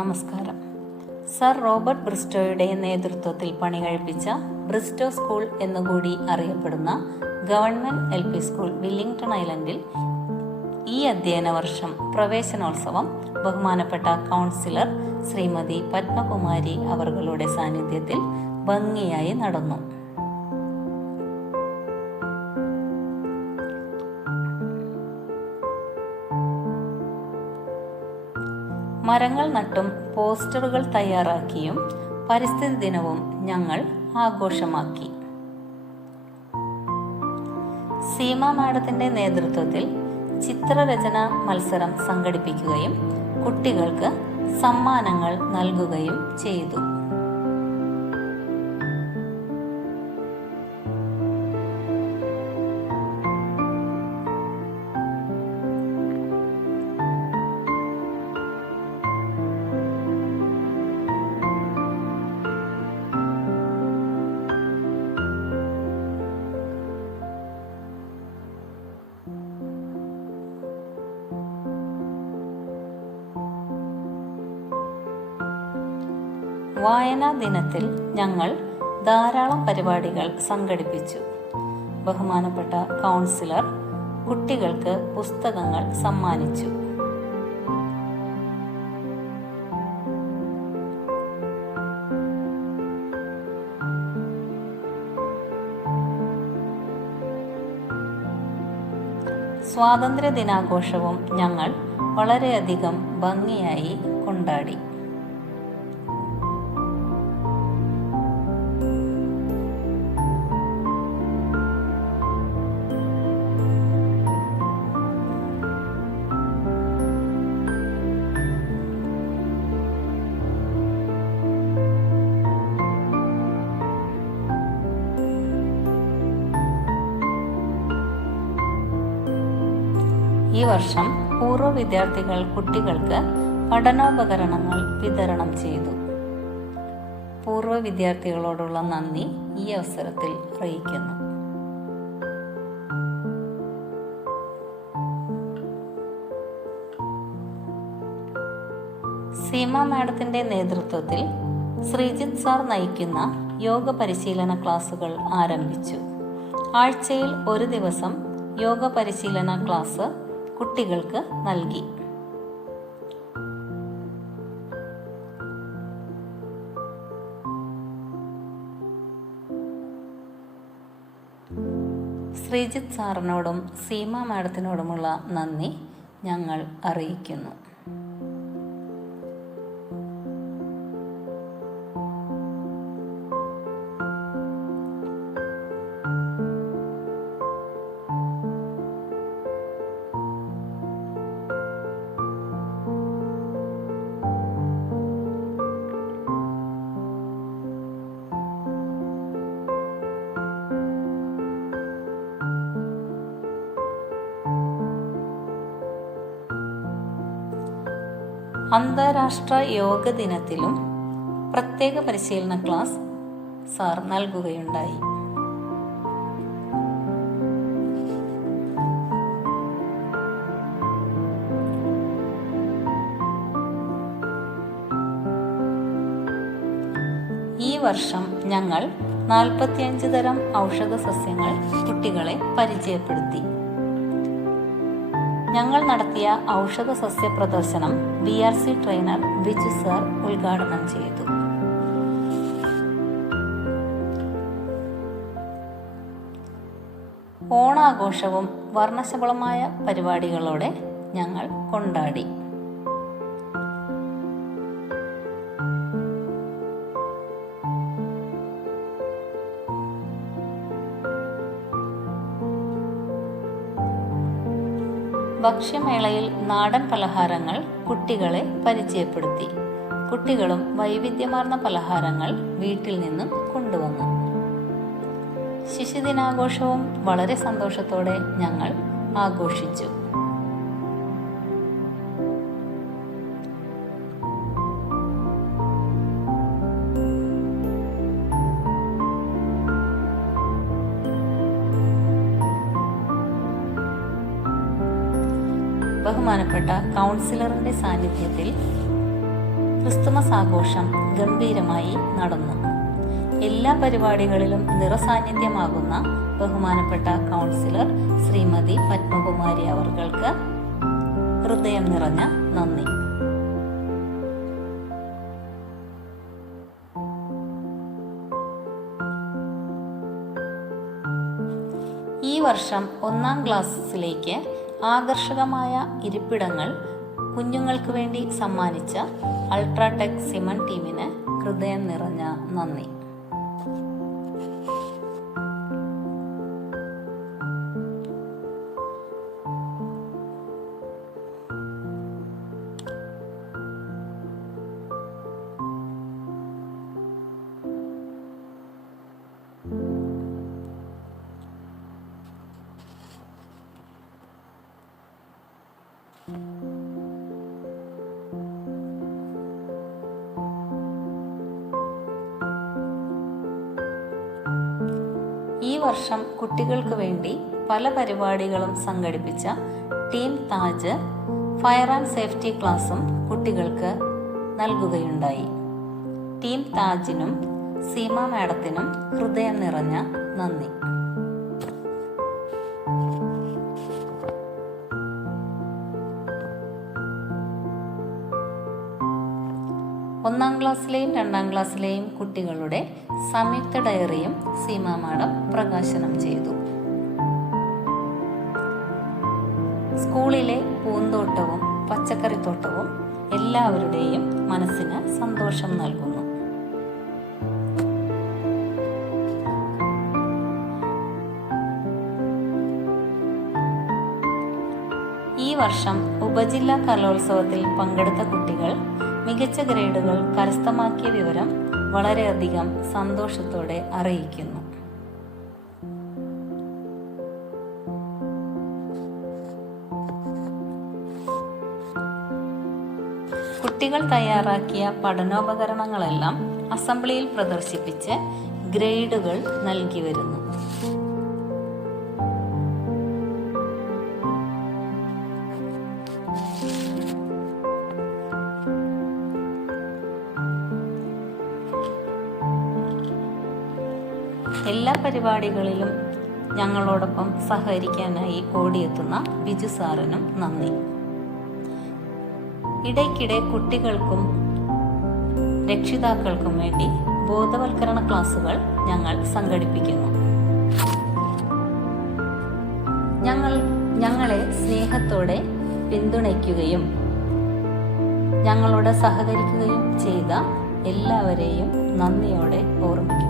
നമസ്കാരം. Sir Robert ബ്രിസ്റ്റോയുടെ നേതൃത്വത്തിൽ പണികഴിപ്പിച്ച Bristow school എന്നുകൂടി അറിയപ്പെടുന്ന ഗവൺമെന്റ് LP സ്കൂൾ വില്ലിംഗ്ടൺ ഐലൻഡിൽ ഈ അധ്യയന വർഷം പ്രവേശനോത്സവം ബഹുമാനപ്പെട്ട കൗൺസിലർ ശ്രീമതി പത്മകുമാരി അവர்களுടെ സാന്നിധ്യത്തിൽ ഭംഗിയായി നടന്നു. മരങ്ങൾ നട്ടും പോസ്റ്ററുകൾ തയ്യാറാക്കിയും പരിസ്ഥിതി ദിനവും ഞങ്ങൾ ആഘോഷമാക്കി. സീമ മാഡത്തിന്റെ നേതൃത്വത്തിൽ ചിത്രരചന മത്സരം സംഘടിപ്പിക്കുകയും കുട്ടികൾക്ക് സമ്മാനങ്ങൾ നൽകുകയും ചെയ്തു. വായനാ ദിനത്തിൽ ഞങ്ങൾ ധാരാളം പരിപാടികൾ സംഘടിപ്പിച്ചു. ബഹുമാനപ്പെട്ട കൗൺസിലർ കുട്ടികൾക്ക് പുസ്തകങ്ങൾ സമ്മാനിച്ചു. സ്വാതന്ത്ര്യ ദിനാഘോഷവും ഞങ്ങൾ വളരെയധികം ഭംഗിയായി കൊണ്ടാടി. ഈ വർഷം പൂർവ്വ വിദ്യാർത്ഥികൾ കുട്ടികൾക്ക് പഠനോപകരണങ്ങൾ വിതരണം ചെയ്തു. പൂർവ്വ വിദ്യാർത്ഥികളോടുള്ള നന്ദി ഈ അവസരത്തിൽ അറിയിക്കുന്നു. സീമ മാഡത്തിന്റെ നേതൃത്വത്തിൽ ശ്രീജിത്ത് സാർ നയിക്കുന്ന യോഗ പരിശീലന ക്ലാസുകൾ ആരംഭിച്ചു. ആഴ്ചയിൽ ഒരു ദിവസം യോഗ പരിശീലന ക്ലാസ് കുട്ടികൾക്ക് നൽകി. ശ്രീജിത്ത് സാറിനോടും സീമ മാഡത്തിനോടുമുള്ള നന്ദി ഞങ്ങൾ അറിയിക്കുന്നു. അന്താരാഷ്ട്ര യോഗ ദിനത്തിലും പ്രത്യേക പരിശീലന ക്ലാസ് സാർ നൽകുകയുണ്ടായി. ഈ വർഷം ഞങ്ങൾ 45 തരം ഔഷധ സസ്യങ്ങൾ കുട്ടികളെ പരിചയപ്പെടുത്തി. ഞങ്ങൾ നടത്തിയ ഔഷധ സസ്യ പ്രദർശനം BRC ട്രെയിനർ ബിജു സാർ ഉദ്ഘാടനം ചെയ്തു. ഓണാഘോഷവും വർണ്ണശബളമായ പരിപാടികളോടെ ഞങ്ങൾ കൊണ്ടാടി. ഭക്ഷ്യമേളയിൽ നാടൻ പലഹാരങ്ങൾ കുട്ടികളെ പരിചയപ്പെടുത്തി. കുട്ടികളും വൈവിധ്യമാർന്ന പലഹാരങ്ങൾ വീട്ടിൽ നിന്നും കൊണ്ടുവന്നു. ശിശുദിനാഘോഷവും വളരെ സന്തോഷത്തോടെ ഞങ്ങൾ ആഘോഷിച്ചു. ബഹുമാനപ്പെട്ട കൗൺസിലറിന്റെ സാന്നിധ്യത്തിൽ ക്രിസ്തുമസ് ആഘോഷം ഗംഭീരമായി നടന്നു. എല്ലാ പരിപാടികളിലും നിറസാന്നിധ്യമാകുന്ന ബഹുമാനപ്പെട്ട കൗൺസിലർ ശ്രീമതി പത്മകുമാരി അവർക്ക് ഹൃദയം നിറഞ്ഞ നന്ദി. ഈ വർഷം 1-ാം ക്ലാസ്സിലേക്ക് ആകർഷകമായ ഇരിപ്പിടങ്ങൾ കുഞ്ഞുങ്ങൾക്ക് വേണ്ടി സമ്മാനിച്ച അൾട്രാടെക് സിമന്റ് ടീമിന് ഹൃദയം നിറഞ്ഞ നന്ദി. ഈ വർഷം കുട്ടികൾക്ക് വേണ്ടി പല പരിപാടികളും സംഘടിപ്പിച്ച team Taj fire and safety ക്ലാസും കുട്ടികൾക്ക് നൽകുകയുണ്ടായി. ടീം താജിനും സീമ മാഡത്തിനും ഹൃദയം നിറഞ്ഞ നന്ദി. 1-ാം ക്ലാസ്സിലെയും 2-ാം ക്ലാസ്സിലെയും കുട്ടികളുടെ സംയുക്ത ഡയറിയും സീമ മാഡം പ്രകാശനം ചെയ്തു. സ്കൂളിലെ പൂന്തോട്ടവും പച്ചക്കറിത്തോട്ടവും എല്ലാവരുടെയും മനസ്സിന് സന്തോഷം നൽകുന്നു. ഈ വർഷം ഉപജില്ലാ കലോത്സവത്തിൽ പങ്കെടുത്ത കുട്ടികൾ മികച്ച ഗ്രേഡുകൾ കരസ്ഥമാക്കിയ വിവരം വളരെയധികം സന്തോഷത്തോടെ അറിയിക്കുന്നു. കുട്ടികൾ തയ്യാറാക്കിയ പഠനോപകരണങ്ങളെല്ലാം അസംബ്ലിയിൽ പ്രദർശിപ്പിച്ച് ഗ്രേഡുകൾ നൽകി വരുന്നു. എല്ലാ പരിപാടികളിലും ഞങ്ങളോടൊപ്പം സഹകരിക്കാനായി ഓടിയെത്തുന്ന ബിജു സാറിനും നന്ദി. ഇടയ്ക്കിടെ കുട്ടികൾക്കും രക്ഷിതാക്കൾക്കും വേണ്ടി ബോധവൽക്കരണ ക്ലാസുകൾ ഞങ്ങൾ സംഘടിപ്പിക്കുന്നു. ഞങ്ങളെ സ്നേഹത്തോടെ പിന്തുണയ്ക്കുകയും ഞങ്ങളോട് സഹകരിക്കുകയും ചെയ്ത എല്ലാവരെയും നന്ദിയോടെ ഓർമ്മിക്കുന്നു.